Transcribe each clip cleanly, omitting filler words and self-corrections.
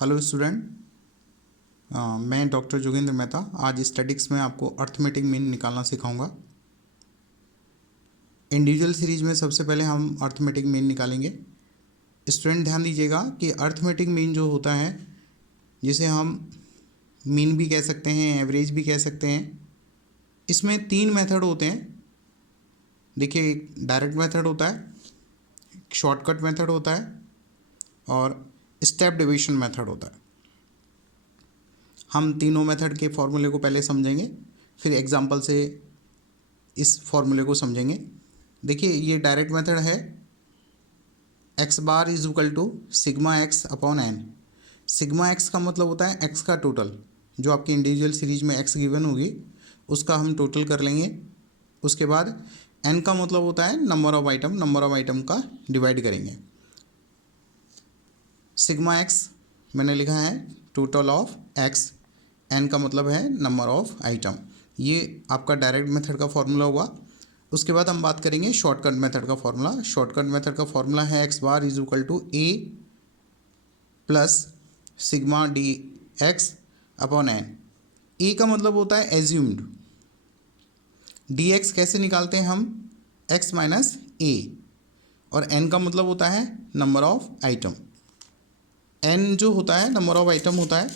Hello student, मैं doctor Jogendra Mehta आज statics में आपको अर्थमेटिक मीन निकालना सिखाऊंगा। इंडिविजुअल सीरीज में सबसे पहले हम अर्थमेटिक मीन निकालेंगे। स्टूडेंट ध्यान दीजिएगा कि अर्थमेटिक मीन जो होता है, जिसे हम मीन भी कह सकते हैं, एवरेज भी कह सकते हैं, इसमें 3 मेथड होते हैं। देखिए, एक डायरेक्ट मेथड होता है, एक शॉर्टकट मेथड होता है और स्टेप डिवीजन मेथड होता है। हम तीनों मेथड के फॉर्मूले को पहले समझेंगे, फिर एग्जांपल से इस फॉर्मूले को समझेंगे। देखिए, ये डायरेक्ट मेथड है, x bar is equal to sigma X upon N. Sigma X का मतलब होता है एक्स का टोटल, जो आपकी इंडिविजुअल सीरीज में एक्स गिवन होगी उसका हम टोटल कर लेंगे। उसके बाद एन का मतलब होता है नंबर ऑफ आइटम का डिवाइड करेंगे। सिग्मा एक्स मैंने लिखा है टोटल ऑफ एक्स, एन का मतलब है नंबर ऑफ आइटम। ये आपका डायरेक्ट मेथड का फॉर्मूला हुआ। उसके बाद हम बात करेंगे शॉर्टकट मेथड का फॉर्मूला। शॉर्टकट मेथड का फॉर्मूला है x bar is equal to A plus sigma D x upon N. A का मतलब होता है एज्यूम्ड। डी एक्स कैसे निकालते हैं हम, एक्स माइनस ए, और एन का मतलब होता है नंबर ऑफ आइटम। एन जो होता है नंबर ऑफ आइटम होता है।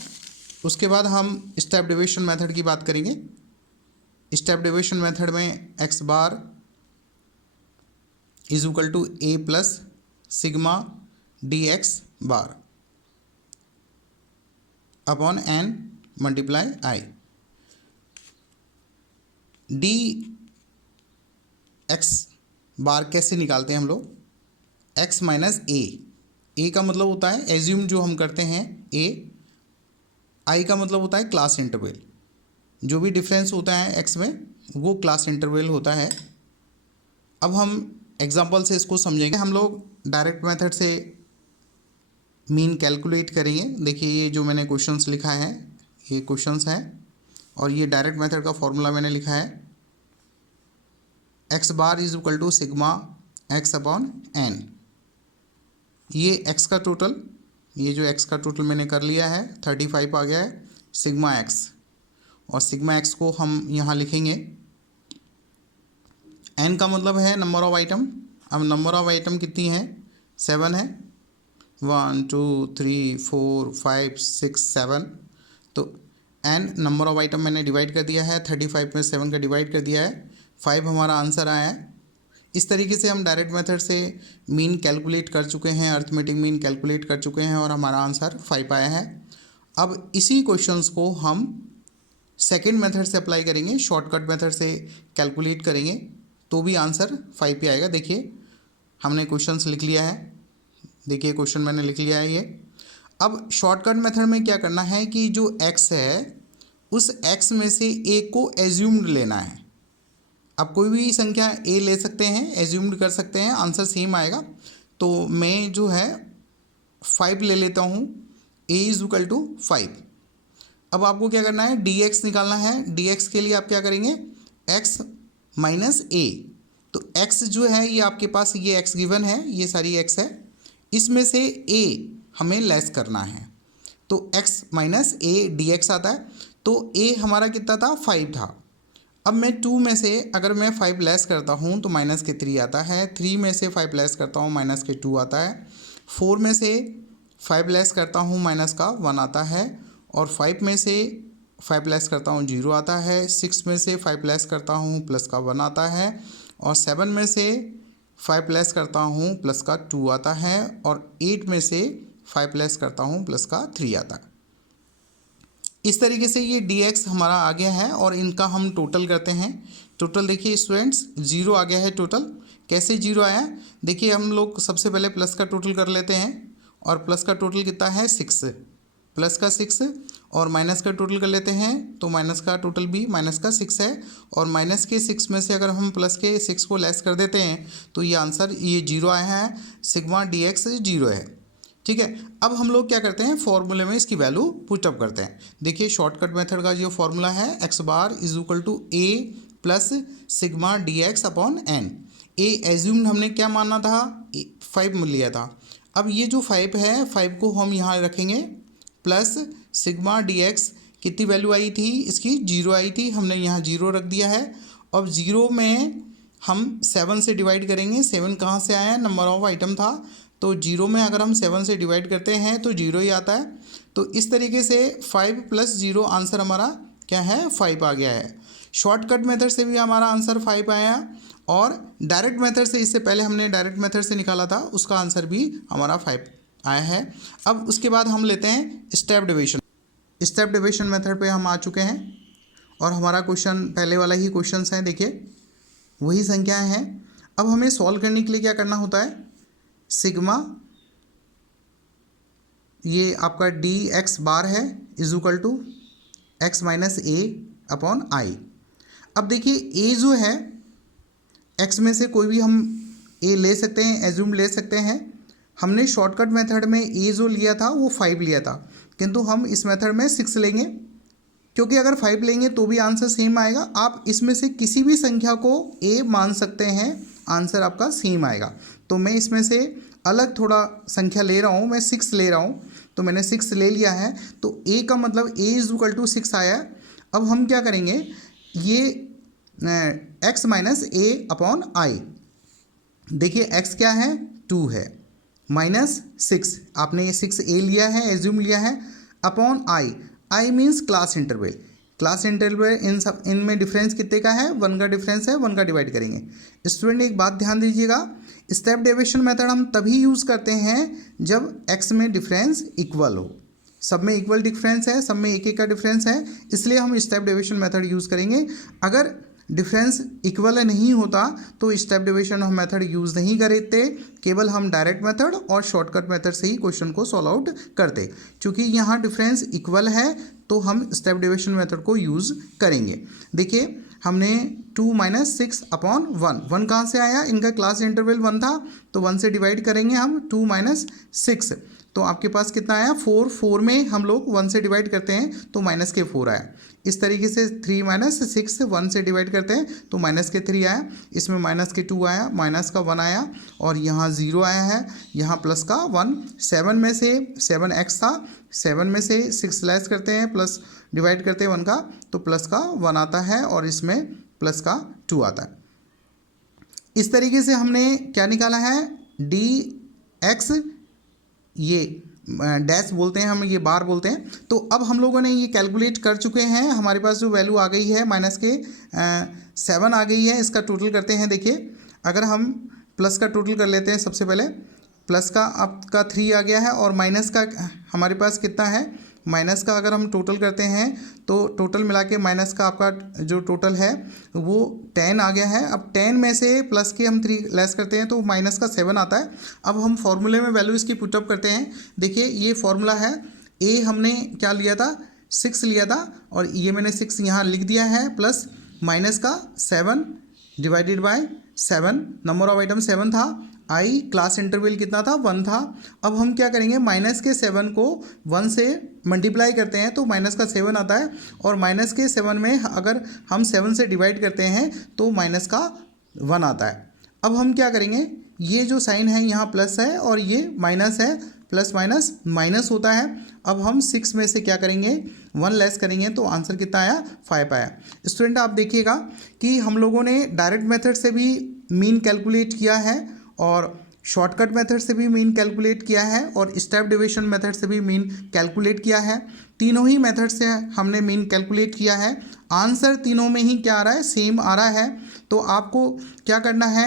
उसके बाद हम स्टेप डिवीजन मेथड की बात करेंगे। स्टेप डिवीजन मेथड में x bar is equal to A plus sigma D x bar upon n multiply i. D x bar कैसे निकालते हैं हम लोग, एक्स माइनस ए का मतलब होता है एज्यूम जो हम करते हैं ए, आई का मतलब होता है क्लास इंटरवल। जो भी डिफरेंस होता है एक्स में वो क्लास इंटरवल होता है। अब हम एग्जांपल से इसको समझेंगे। हम लोग डायरेक्ट मेथड से मीन कैलकुलेट करेंगे। देखिए, ये जो मैंने क्वेश्चंस लिखा है ये क्वेश्चंस हैं, और ये डायरेक्ट मेथड का फॉर्मूला मैंने लिखा है x bar is equal to sigma X upon N. ये एक्स का टोटल, ये जो एक्स का टोटल मैंने कर लिया है 35 आ गया है सिग्मा एक्स, और सिग्मा एक्स को हम यहाँ लिखेंगे। एन का मतलब है नंबर ऑफ आइटम। अब नंबर ऑफ आइटम कितनी है, 7 है, 1 2 3 4 5 6 7। तो एन नंबर ऑफ आइटम मैंने डिवाइड कर दिया है, 35 में 7 का डिवाइड कर दिया है, 5 हमारा आंसर आया है। इस तरीके से हम डायरेक्ट मेथड से मीन कैलकुलेट कर चुके हैं, अर्थमेटिक मीन कैलकुलेट कर चुके हैं, और हमारा आंसर 5 आया है। अब इसी क्वेश्चंस को हम सेकंड मेथड से अप्लाई करेंगे, शॉर्टकट मेथड से कैलकुलेट करेंगे, तो भी आंसर 5 पे आएगा। देखिए, हमने क्वेश्चंस लिख लिया है, देखिए क्वेश्चन मैंने लिख लिया है ये। अब शॉर्टकट मेथड में क्या करना है कि जो x है उस x में से a को एज्यूम्ड लेना है। आप कोई भी संख्या a ले सकते हैं, एज्यूम्ड कर सकते हैं, आंसर सेम आएगा। तो मैं जो है 5 ले लेता हूँ, a इज इक्वल टू 5। अब आपको क्या करना है, dx निकालना है। dx के लिए आप क्या करेंगे, x माइनस a। तो x जो है ये आपके पास, ये x गिवन है, ये सारी x है, इसमें से a हमें लेस करना है। तो x माइनस a dx आता है। तो a हमारा कितना था, 5 था। अब मैं 2 में से अगर मैं 5 लेस करता हूँ तो माइनस के 3 आता है, 3 में से 5 लेस करता हूँ माइनस के 2 आता है, 4 में से 5 लेस करता हूँ माइनस का 1 आता है, और 5 में से 5 लेस करता हूँ 0 आता है, 6 में से 5 लेस करता हूँ प्लस का 1 आता है, और 7 में से 5 लेस करता हूँ प्लस का 2 आता है, और 8 में से 5 लेस करता हूँ प्लस का 3 आता है। इस तरीके से ये dx हमारा आ गया है, और इनका हम टोटल करते हैं। टोटल देखिए स्टूडेंट्स, 0 आ गया है टोटल। कैसे 0 आया, देखिए हम लोग सबसे पहले प्लस का टोटल कर लेते हैं, और प्लस का टोटल कितना है 6, प्लस का 6, और माइनस का टोटल कर लेते हैं। तो माइनस का टोटल भी माइनस का 6 है, और माइनस के 6 में से अगर हम प्लस के 6 को लेस कर देते हैं तो ये आंसर ये 0 आया है, सिग्मा डी एक्स 0 है। ठीक है, अब हम लोग क्या करते हैं, फॉर्मूले में इसकी वैल्यू पुटअप करते हैं। देखिए, शॉर्टकट मेथड का जो फॉर्मूला है x bar is equal to A plus sigma D x upon N. A assumed हमने क्या माना था, 5 लिया था। अब ये जो 5 है, 5 को हम यहाँ रखेंगे प्लस सिग्मा डी एक्स कितनी वैल्यू आई थी इसकी, 0 आई थी, हमने यहाँ 0 रख दिया है। अब 0 में हम 7 से डिवाइड करेंगे। 7 कहाँ से आया, नंबर ऑफ आइटम था, तो 0 में अगर हम 7 से डिवाइड करते हैं तो 0 ही आता है। तो इस तरीके से 5 + 0 आंसर हमारा क्या है, 5 आ गया है। शॉर्टकट मेथड से भी हमारा आंसर 5 आया, और डायरेक्ट मेथड से, इससे पहले हमने डायरेक्ट मेथड से निकाला था, उसका आंसर भी हमारा 5 आया है। अब उसके बाद हम लेते हैं step division. Step division method पे हम आ चुके हैं, और हमारा क्वेश्चन पहले वाला ही क्वेश्चन है, देखिए वही संख्याएं हैं। अब हमें सॉल्व करने के लिए क्या करना होता है, सिग्मा ये आपका डी एक्स बार है is equal to X minus A upon I. अब देखिए ए जो है, एक्स में से कोई भी हम ए ले सकते हैं, एज्यूम ले सकते हैं। हमने शॉर्टकट मेथड में ए जो लिया था वो 5 लिया था, किंतु हम इस मेथड में 6 लेंगे, क्योंकि अगर 5 लेंगे तो भी आंसर सेम आएगा। आप इसमें से किसी भी संख्या को ए मान सकते हैं, आंसर आपका सेम आएगा। तो मैं इसमें से अलग थोड़ा संख्या ले रहा हूँ, मैं 6 ले रहा हूँ, तो मैंने 6 ले लिया है, तो ए का मतलब ए इज इक्वल टू 6 आया। अब हम क्या करेंगे, ये एक्स माइनस ए अपॉन आई, देखिए एक्स क्या है, 2 है, माइनस 6, आपने ये 6 ए लिया है, एज्यूम लिया है, upon I means class interval. Class interval इनमें डिफरेंस कितने का है, 1 का डिफरेंस है, 1 का डिवाइड करेंगे। स्टूडेंट एक बात ध्यान दीजिएगा, स्टेप डेविएशन मेथड हम तभी यूज़ करते हैं जब एक्स में डिफरेंस इक्वल हो। सब में इक्वल डिफरेंस है, सब में एक का डिफरेंस है, इसलिए हम स्टेप डेविएशन मेथड यूज़ करेंगे। अगर डिफरेंस इक्वल नहीं होता तो स्टेप डिवीजन हम मेथड यूज़ नहीं करते, केवल हम डायरेक्ट मेथड और शॉर्टकट मेथड से ही क्वेश्चन को सॉल्व आउट करते। क्योंकि यहाँ डिफरेंस इक्वल है तो हम स्टेप डिवीजन मेथड को यूज़ करेंगे। देखिए हमने 2 - 6 अपॉन 1 कहाँ से आया, इनका क्लास इंटरवल 1 था, तो 1 से डिवाइड करेंगे हम, 2 - 6, तो आपके पास कितना आया, 4 में हम लोग 1 से डिवाइड करते हैं तो -4 आया। इस तरीके से 3 - 6 1 से डिवाइड करते हैं तो -3 आया, इसमें -2 आया, -1 आया, और यहाँ 0 आया है, यहाँ +1। 7 में से 7x था, 7 में से 6 लेस करते हैं, प्लस डिवाइड करते हैं 1 का, तो +1 आता है, और इसमें +2 आता है। इस तरीके से हमने क्या निकाला है, डी एक्स, ये डैश बोलते हैं हम, ये बार बोलते हैं। तो अब हम लोगों ने ये कैलकुलेट कर चुके हैं, हमारे पास जो वैल्यू आ गई है -7 आ गई है। इसका टोटल करते हैं, देखिए अगर हम प्लस का टोटल कर लेते हैं, सबसे पहले प्लस का आपका 3 आ गया है, और माइनस का हमारे पास कितना है, माइनस का अगर हम टोटल करते हैं तो टोटल मिला के माइनस का आपका जो टोटल है वो 10 आ गया है। अब 10 में से प्लस के हम 3 लेस करते हैं तो माइनस का 7 आता है। अब हम फॉर्मूले में वैल्यू इसकी पुटअप करते हैं। देखिए ये फॉर्मूला है, ए हमने क्या लिया था, 6 लिया था, और ये मैंने 6 यहाँ लिख दिया है, प्लस माइनस का 7 divided by 7, number of item 7 था, आई क्लास इंटरवल कितना था, 1 था। अब हम क्या करेंगे, माइनस के 7 को 1 से मल्टीप्लाई करते हैं तो माइनस का 7 आता है, और माइनस के 7 में अगर हम 7 से डिवाइड करते हैं तो माइनस का 1 आता है। अब हम क्या करेंगे, ये जो साइन है यहाँ प्लस है और ये माइनस है, प्लस माइनस माइनस होता है। अब हम 6 में से क्या करेंगे, 1 लेस करेंगे तो आंसर कितना आया, 5 आया। स्टूडेंट आप देखिएगा कि हम लोगों ने डायरेक्ट मेथड से भी मीन कैलकुलेट किया है, और शॉर्टकट मेथड से भी मीन कैलकुलेट किया है, और स्टेप डिवीजन मेथड से भी मीन कैलकुलेट किया है। तीनों ही मेथड से हमने मीन कैलकुलेट किया है। आंसर तीनों में ही क्या आ रहा है, सेम आ रहा है। तो आपको क्या करना है,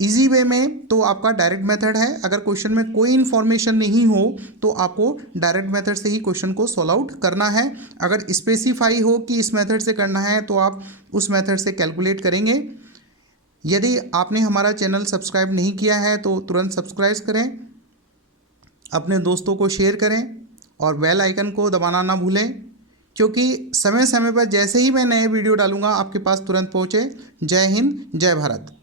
इजी वे में तो आपका डायरेक्ट मेथड है। अगर क्वेश्चन में कोई इन्फॉर्मेशन नहीं हो तो आपको डायरेक्ट मेथड से ही क्वेश्चन को सॉल्व आउट करना है। अगर स्पेसिफाई हो कि इस मेथड से करना है तो आप उस मेथड से कैलकुलेट करेंगे। यदि आपने हमारा चैनल सब्सक्राइब नहीं किया है तो तुरंत सब्सक्राइब करें, अपने दोस्तों को शेयर करें, और बेल आइकन को दबाना ना भूलें, क्योंकि समय समय पर जैसे ही मैं नए वीडियो डालूंगा आपके पास तुरंत पहुँचे। जय हिंद, जय भारत।